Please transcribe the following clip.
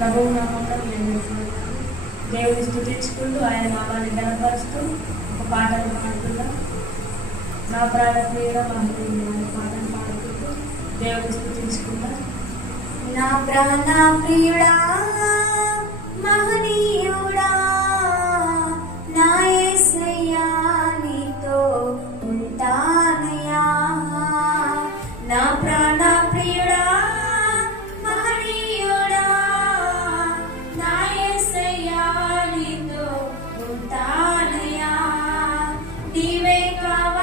ప్రభువు నామంలో మేము దేవుని స్థుతించుకుంటూ ఆయన నామాన్ని గనపరుస్తూ ఒక పాటలు పాడుతున్నాం నా ప్రాణ ప్రియుడ మహనీయుడు పాటలు పాడుకుంటూ దేవుని స్థుతించుకుంటాం నా ప్రాణ ప్రియుడా Bravo.